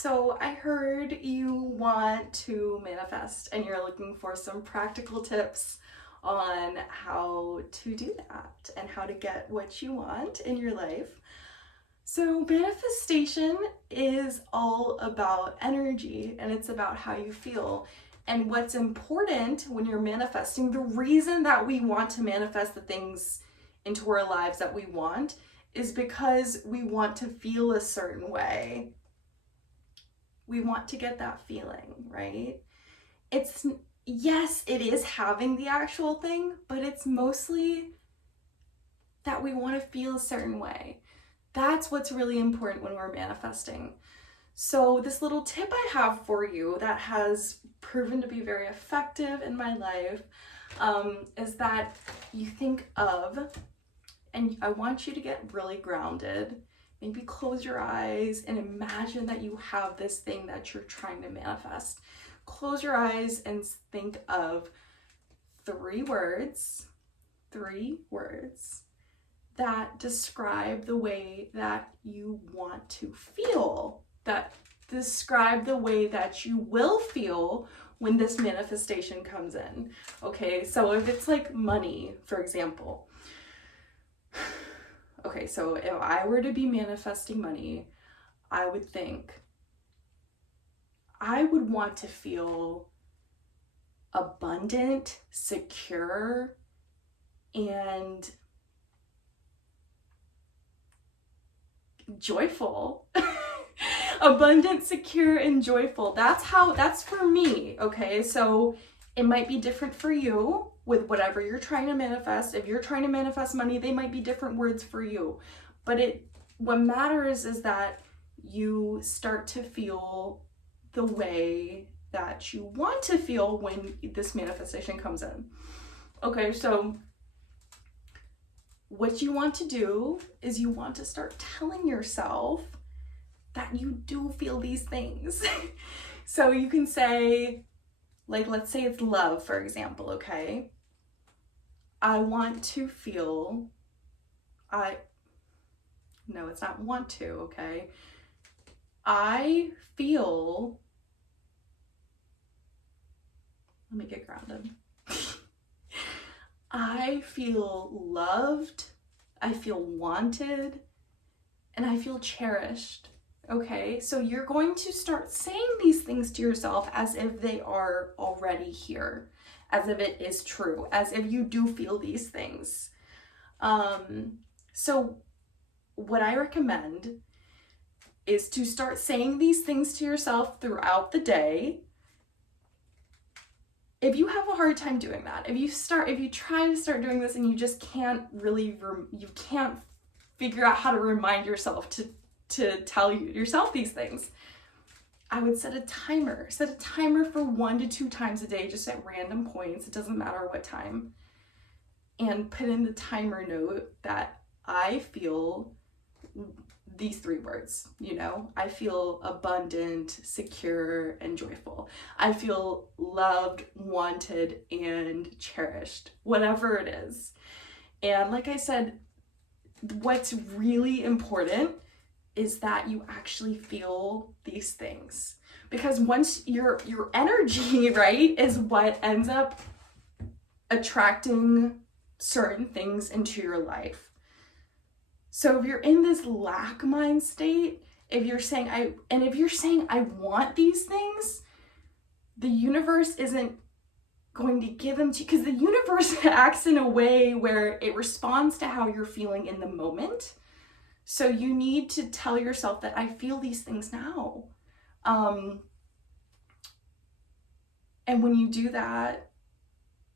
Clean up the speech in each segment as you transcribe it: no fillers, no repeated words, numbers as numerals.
So I heard you want to manifest and you're looking for some practical tips on how to do that and how to get what you want in your life. So manifestation is all about energy and it's about how you feel. And what's important when you're manifesting, the reason that we want to manifest the things into our lives that we want is because we want to feel a certain way. We want to get that feeling, right? It's, yes, it is having the actual thing, but it's mostly that we want to feel a certain way. That's what's really important when we're manifesting. So this little tip I have for you that has proven to be very effective in my life is that you think of, and I want you to get really grounded. Maybe close your eyes and imagine that you have this thing that you're trying to manifest. Close your eyes and think of three words that describe the way that you want to feel, that describe the way that you will feel when this manifestation comes in. Okay, so if it's like money, for example. Okay, so if I were to be manifesting money, I would think I would want to feel abundant, secure, and joyful. Abundant, secure, and joyful. That's for me, okay? So it might be different for you with whatever you're trying to manifest. If you're trying to manifest money, they might be different words for you. But what matters is that you start to feel the way that you want to feel when this manifestation comes in. Okay, so what you want to do is you want to start telling yourself that you do feel these things. So you can say, like, let's say it's love, for example, okay? I want to feel, no, it's not want to, okay? I feel, let me get grounded. I feel loved, I feel wanted, and I feel cherished. Okay, so you're going to start saying these things to yourself as if they are already here, as if it is true, as if you do feel these things. So what I recommend is to start saying these things to yourself throughout the day. If you have a hard time doing that, if you try to start doing this and you just can't really, you can't figure out how to remind yourself to tell yourself these things, I would set a timer. Set a timer for 1 to 2 times a day, just at random points. It doesn't matter what time. And put in the timer note that I feel these 3 words, I feel abundant, secure, and joyful. I feel loved, wanted, and cherished, whatever it is. And like I said, what's really important is that you actually feel these things, because once your energy, right, is what ends up attracting certain things into your life. So if you're in this lack mind state, if you're saying I want these things, the universe isn't going to give them to you, because the universe acts in a way where it responds to how you're feeling in the moment. So you need to tell yourself that I feel these things now. And when you do that,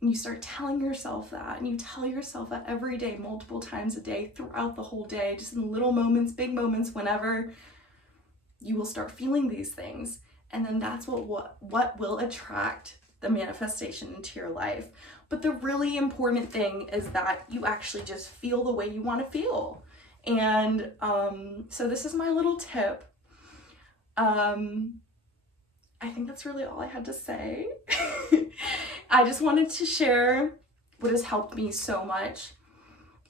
you start telling yourself that, and you tell yourself that every day, multiple times a day, throughout the whole day, just in little moments, big moments, whenever, you will start feeling these things. And then that's what will attract the manifestation into your life. But the really important thing is that you actually just feel the way you want to feel. And so this is my little tip. I think that's really all I had to say. I just wanted to share what has helped me so much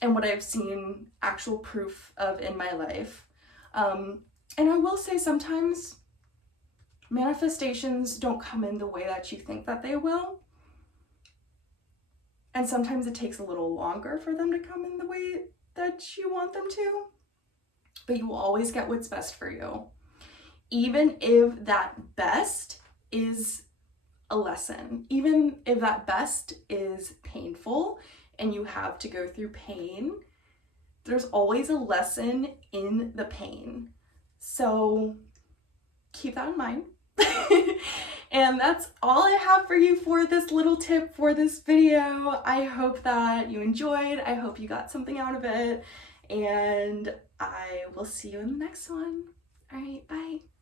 and what I've seen actual proof of in my life. And I will say sometimes manifestations don't come in the way that you think that they will. And sometimes it takes a little longer for them to come in the way that you want them to. But you will always get what's best for you. Even if that best is a lesson, even if that best is painful and you have to go through pain, there's always a lesson in the pain. So keep that in mind. And that's all I have for you for this little tip for this video. I hope that you enjoyed. I hope you got something out of it. And I will see you in the next one. All right, bye.